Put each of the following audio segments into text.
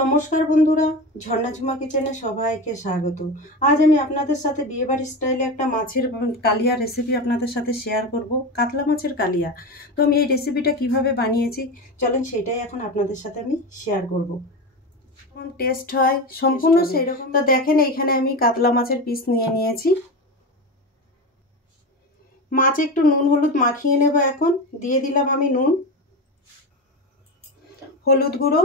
নমস্কার বন্ধুরা, ঝর্ণা ঝুমা কিচেনে সবাইকে স্বাগত। আজ আমি আপনাদের সাথে বিয়েবাড়ির স্টাইলে একটা মাছের কালিয়া রেসিপি আপনাদের সাথে শেয়ার করব, কাতলা মাছের কালিয়া। তো আমি এই রেসিপিটা কিভাবে বানিয়েছি চলেন সেটাই এখন আপনাদের সাথে আমি শেয়ার করব। কেমন টেস্ট হয় সম্পূর্ণ সেই রকম। তো দেখেন এইখানে আমি কাতলা মাছের পিস নিয়ে নিয়েছি। মাছ একটু নুন হলুদ মাখিয়ে নেব। এখন দিয়ে দিলাম আমি নুন, হলুদ গুঁড়ো,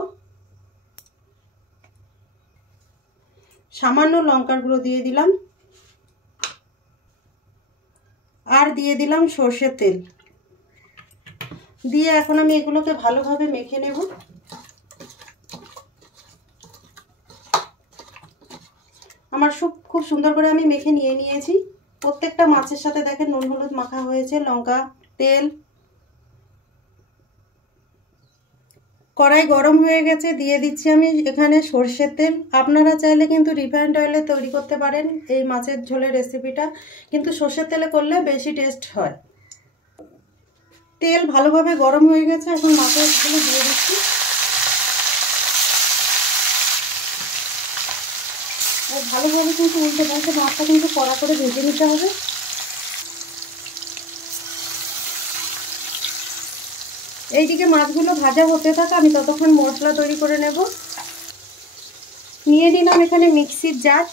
সামান্য লঙ্কার গুঁড়ো দিয়ে দিলাম, আর দিয়ে দিলাম সর্ষের তেল। দিয়ে এখন আমি এগুলোকে ভালোভাবে মেখে নেব। আমার খুব সুন্দর করে আমি মেখে নিয়েছি। প্রত্যেকটা মাছের সাথে দেখেন নুন হলুদ মাখা হয়েছে, লঙ্কা, তেল। কড়াই গরম হয়ে গেছে, দিয়ে দিচ্ছি আমি এখানে সর্ষের তেল। আপনারা চাইলে কিন্তু রিফাইন্ড অয়েলে তৈরি করতে পারেন এই মাছের ঝোলের রেসিপিটা, কিন্তু সর্ষের তেলে করলে বেশি টেস্ট হয়। তেল ভালোভাবে গরম হয়ে গেছে, এখন মাছগুলো দিয়ে দিচ্ছি। ভালোভাবে কিন্তু উল্টে পাল্টে মাছটা কিন্তু কড়া করে ভেজে নিতে হবে। এইদিকে মাছগুলো ভাজা হতে থাকে, আমি ততক্ষণ মশলা তৈরি করে নেব। নিয়ে নিলাম এখানে মিক্সির জার,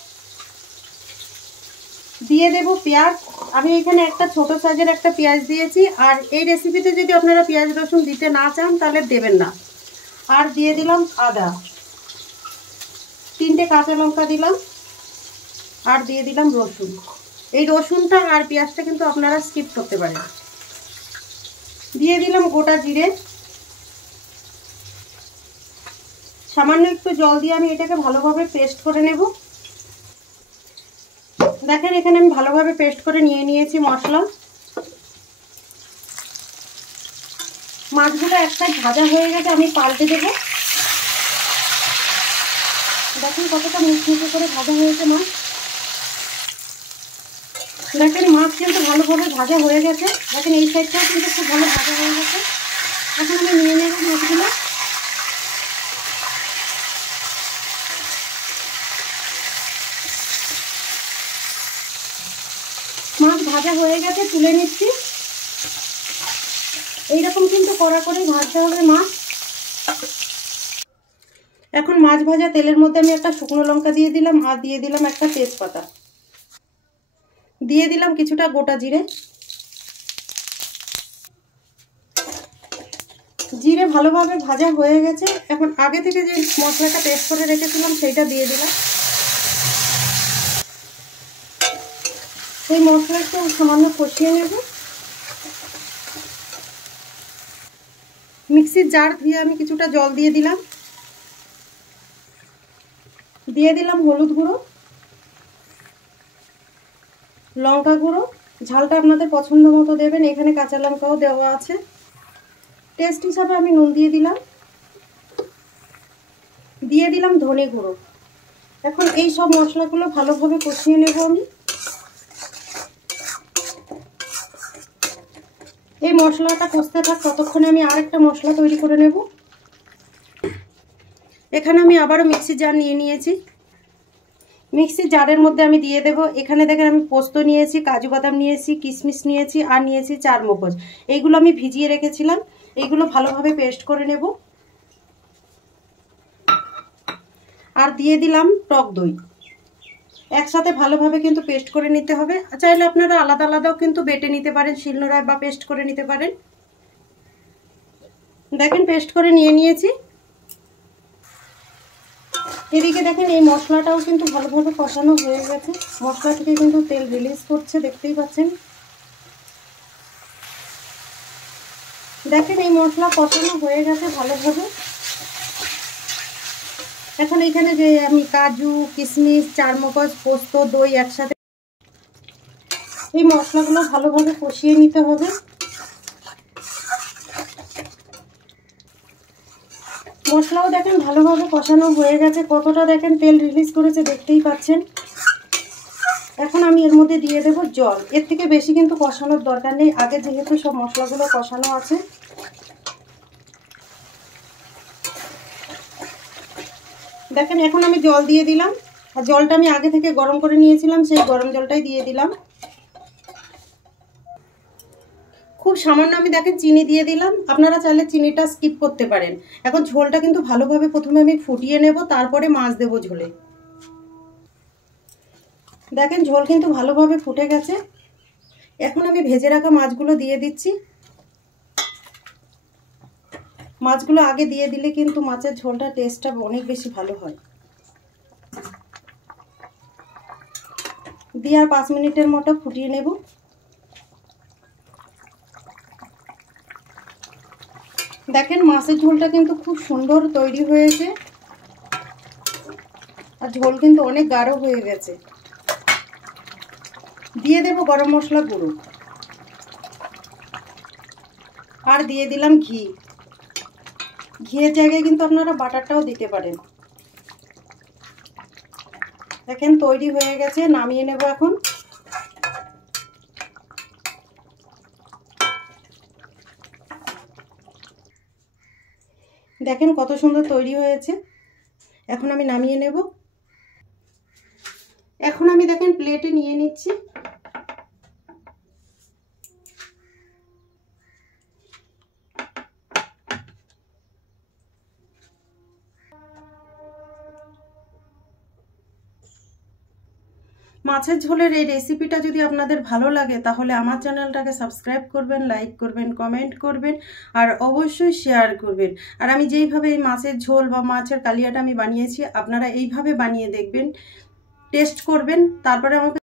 দিয়ে দেব পেঁয়াজ। আমি এখানে একটা ছোট সাইজের একটা পেঁয়াজ দিয়েছি, আর এই রেসিপিতে যদি আপনারা পেঁয়াজ রসুন দিতে না চান তাহলে দেবেন না। আর দিয়ে দিলাম আদা, 3টে কাঁচা লঙ্কা দিলাম, আর দিয়ে দিলাম রসুন। এই রসুনটা আর পেঁয়াজটা কিন্তু আপনারা স্কিপ করতে পারেন। দিয়ে দিলাম গোটা জিরে, সামান্য একটু জল দিয়ে আমি এটাকে ভালোভাবে পেস্ট করে নেব। দেখেন এখানে আমি ভালোভাবে পেস্ট করে নিয়েছি মশলা। মাছগুলো এক সাইড ভাজা হয়ে গেছে, আমি পাল্টে দেব। দেখেন কতটা মুচমুচে করে ভাজা হয়েছে মাছ। দেখেন মাছ কিন্তু ভালোভাবে ভাজা হয়ে গেছে। দেখেন এই সাইডটাও কিন্তু খুব ভালো ভাজা হয়ে গেছে। এখন আমি নিয়ে নেব মাছগুলো। মাছ ভাজা হয়ে গেছে, তুলে নিচ্ছি। এইরকম কিন্তু কড়া করে ভাজতে হবে মাছ। এখন মাছ ভাজা তেলের মধ্যে আমি একটা শুকনো লঙ্কা দিয়ে দিলাম, আর দিয়ে দিলাম একটা তেজপাতা, দিয়ে দিলাম কিছুটা গোটা জিরে। জিরে ভালোভাবে ভাজা হয়ে গেছে, এখন আগে থেকে যে মশলাটা পেস্ট করে রেখেছিলাম সেইটা দিয়ে দিলাম। এই মশলা একটু সামান্য কষিয়ে নেব। মিক্সির জার ধুয়ে আমি কিছুটা জল দিয়ে দিলাম, দিয়ে দিলাম হলুদ গুঁড়ো, লঙ্কা গুঁড়ো। ঝালটা আপনাদের পছন্দ মতো দেবেন, এখানে কাঁচা লঙ্কাও দেওয়া আছে। টেস্ট হিসাবে আমি নুন দিয়ে দিলাম, দিয়ে দিলাম ধনে গুঁড়ো। এখন এই সব মশলাগুলো ভালোভাবে কষিয়ে নেব আমি। এই মশলাটা কষতে থাক, ততক্ষণে আমি আরেকটা মশলা তৈরি করে নেব। এখানে আমি আবারও মিক্সির জার নিয়ে নিয়েছি। মিক্সির জারের মধ্যে আমি দিয়ে দেব, এখানে দেখেন আমি পোস্ত নিয়েছি, কাজু বাদাম নিয়েছি, কিশমিশ নিয়েছি, আর নিয়েছি 4 মগজ। এইগুলো আমি ভিজিয়ে রেখেছিলাম। এইগুলো ভালোভাবে পেস্ট করে নেব। আর দিয়ে দিলাম টক দই। একসাথে ভালোভাবে কিন্তু পেস্ট করে নিতে হবে। চাইলে আপনারা আলাদা আলাদাও কিন্তু বেটে নিতে পারেন, শিলনোড়ায় বা পেস্ট করে নিতে পারেন। দেখেন পেস্ট করে নিয়েছি। এদিকে দেখেন এই মশলাটাও কিন্তু ভালোভাবে কষানো হয়ে গেছে। মশলা থেকে কিন্তু তেল রিলিজ করছে, দেখতেই পাচ্ছেন। দেখেন এই মশলা কষানো হয়ে গেছে ভালোভাবে। এখন এখানে যে আমি কাজু, কিশমিশ, 4 মগজ, পোস্ত, দই একসাথে এই মশলাগুলো ভালোভাবে কষিয়ে নিতে হবে। মশলাও দেখেন ভালোভাবে কষানো হয়ে গেছে, কতটা দেখেন তেল রিলিজ করেছে, দেখতেই পাচ্ছেন। এখন আমি এর মধ্যে দিয়ে দেব জল। এর থেকে বেশি কিন্তু কষানোর দরকার নেই, আগে যেহেতু সব মশলাগুলো কষানো আছে। দেখেন এখন আমি জল দিয়ে দিলাম, আর জলটা আমি আগে থেকে গরম করে নিয়েছিলাম, সেই গরম জলটাই দিয়ে দিলাম। খুব সামান্য আমি দেখেন চিনি দিয়ে দিলাম, আপনারা চাইলে চিনিটা স্কিপ করতে পারেন। এখন ঝোলটা কিন্তু ভালোভাবে প্রথমে আমি ফুটিয়ে নেব, তারপরে মাছ দেবো ঝোলে। দেখেন ঝোল কিন্তু ভালোভাবে ফুটে গেছে। এখন আমি ভেজে রাখা মাছগুলো দিয়ে দিচ্ছি। মাছগুলো আগে দিয়ে দিলে কিন্তু মাছের ঝোলটা টেস্টটা অনেক বেশি ভালো হয়। দিয়ে আর 5 মিনিটের মতো ফুটিয়ে নেব। দেখেন মাছের ঝোলটা কিন্তু খুব সুন্দর তৈরি হয়েছে, আর ঝোল কিন্তু অনেক গাঢ় হয়ে গেছে। দিয়ে দেব গরম মশলা গুঁড়ো, আর দিয়ে দিলাম ঘি। ঘিয়ের জায়গায় কিন্তু আপনারা বাটারটাও দিতে পারেন। দেখেন তৈরি হয়ে গেছে, নামিয়ে নেব এখন। দেখেন কত সুন্দর তৈরি হয়েছে। এখন আমি নামিয়ে নেব। এখন আমি দেখেন প্লেটে নিয়ে নিচ্ছি। মাছের ঝোলের এই রেসিপিটা যদি আপনাদের ভালো লাগে তাহলে আমার চ্যানেলটাকে সাবস্ক্রাইব করবেন, লাইক করবেন, কমেন্ট করবেন, আর অবশ্যই শেয়ার করবেন। আর আমি যেইভাবে এই মাছের ঝোল বা মাছের কালিয়াটা আমি বানিয়েছি, আপনারা এইভাবে বানিয়ে দেখবেন, টেস্ট করবেন, তারপরে আমাকে